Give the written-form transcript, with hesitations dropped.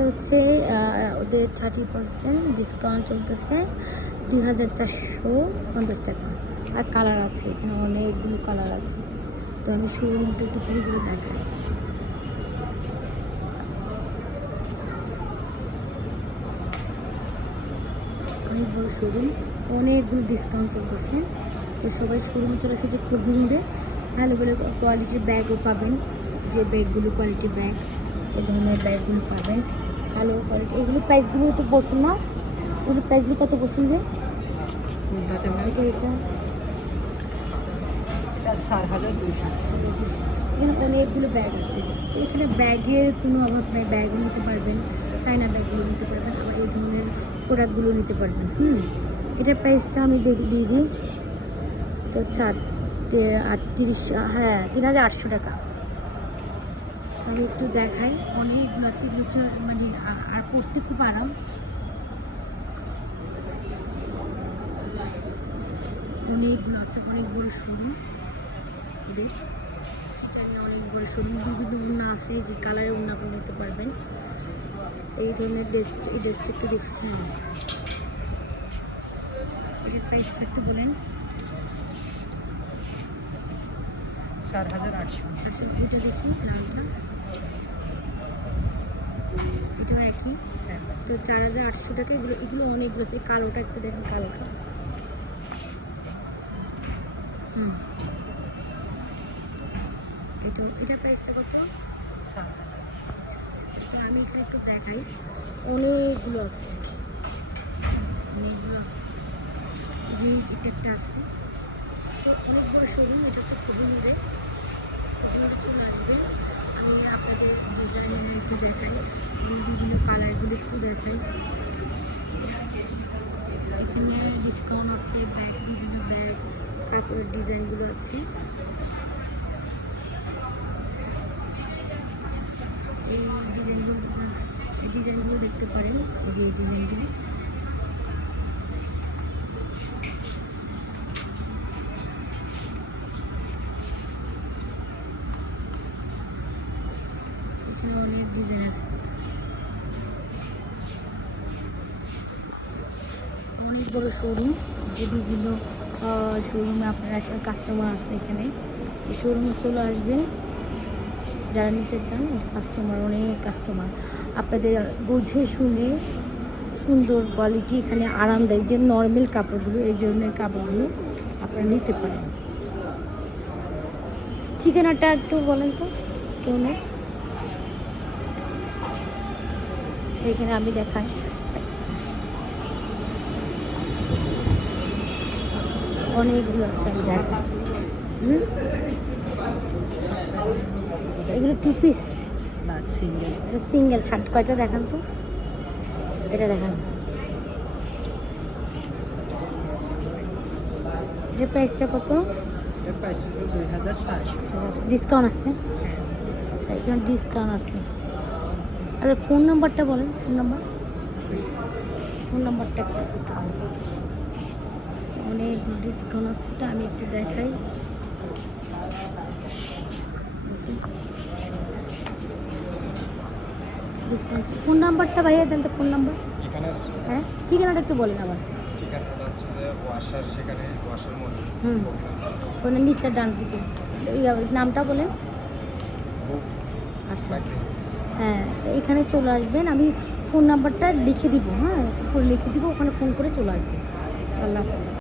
এটা হচ্ছে ওদের 30% ডিসকাউন্ট চলতেছে 2450 টাকা। আর কালার আছে, এখানে অনেকগুলো কালার আছে। তো আমি শোরুমটা একটু ঘুরে ঘুরে দেখাই। অনেক বড় শোরুম, অনেকগুলো ডিসকাউন্ট চলতেছে। তো সবাই শোরুমে চলে এসেছে একটু ঘুরে। ভালো ভালো কোয়ালিটির ব্যাগও পাবেন, যে ব্যাগগুলো কোয়ালিটি ব্যাগ, এই ধরনের ব্যাগগুলো পাবেন ভালো কোয়ালিটি। এগুলো প্রাইসগুলো তো বলছেন না, এগুলো প্রাইসগুলো কত বলছেন যে এখানে অনেকগুলো ব্যাগ আছে। তো এখানে ব্যাগের কোনো অভাব নেই, ব্যাগও নিতে পারবেন, চায়না ব্যাগগুলো নিতে পারবেন, আবার এই ধরনের প্রোডাক্টগুলো নিতে পারবেন। এটার প্রাইসটা আমি দিয়ে দিই। তো 38, হ্যাঁ 3800 টাকা। আমি একটু দেখাই, অনেকগুলো আছে, মানে আর পড়তে খুব আরাম। অনেকগুলো আছে, অনেক বড় শোরুম, অনেক বড় শোরুম। বিভিন্ন উন্না আছে, যে কালারের উন্নাগুলো নিতে পারবেন। এই ধরনের ড্রেস, এই ড্রেসটা একটু দেখুন, এটার প্রাইসটা একটু বলেন। 4800। আচ্ছা, এটা দেখুন লালটা, এটাও একই। তো 4800 টাকা। এগুলো অনেকগুলো আছে। কালোটা একটু দেখেন, কালোটা এটার প্রাইসটা কত? আচ্ছা, তো আমি এখানে একটু দেখাই, অনেকগুলো আছে, অনেকগুলো আছে। এটা একটা আছে। তো অনেক বড় শোরুম। এটা হচ্ছে কবিনুরে চলে আসবে। আমি আপনাদের ডিজাইন একটু দেখাই, বিভিন্ন কালারগুলো একটু দেখাই। এখানে ডিসকাউন্ট আছে, ব্যাগ, বিভিন্ন ব্যাগ, কাপড়ের ডিজাইনগুলো আছে। এই ডিজাইনগুলো দেখতে পারেন, যে এই ডিজাইনগুলো। এখানে অনেক ডিজাইন আছে, অনেক বড় শোরুম। যে বিভিন্ন শোরুমে আপনারা কাস্টমার আসছে, এখানে এই শোরুমে চলে আসবেন যারা নিতে চান। কাস্টমার, অনেক কাস্টমার, আপনাদের বুঝে শুনে সুন্দর কোয়ালিটি, এখানে আরামদায়ক যে নর্মাল কাপড়গুলো, এই ধরনের কাপড়গুলো আপনারা নিতে পারেন। ঠিকানাটা একটু বলেন তো, কেউ নেই সেখানে আমি দেখাই। অনেকগুলো আছে, আমি দেখাই। এগুলো 2 পিস না, সিঙ্গেল। এটা সিঙ্গেল শার্ট। কয়টা দেখান তো, এটা দেখান। এটার প্রাইসটা কত? এর প্রাইস হলো 2700। ডিসকাউন্ট আছে? আচ্ছা, এখানে ডিসকাউন্ট আছে। আচ্ছা, ফোন নাম্বারটা বলেন, ফোন নাম্বারটা একটু। অনেক ডিসকাউন্ট আছে, তো আমি একটু দেখাই। ডিসকাউন্ট, ফোন নাম্বারটা ভাইয়া দেন তো, ফোন নাম্বার। হ্যাঁ, ঠিকানাটা একটু বলেন আবার। ঠিকানাটা হচ্ছে ওয়াশার, সেখানে ওয়াশার মধ্যে ওখানে নিচে ডান দিকে নামটা বলেন। আচ্ছা, হ্যাঁ, তো এখানে চলে আসবেন। আমি ফোন নাম্বারটা লিখে দিব, হ্যাঁ উপরে লিখে দিব, ওখানে ফোন করে চলে আসবেন। আল্লাহ হাফেজ।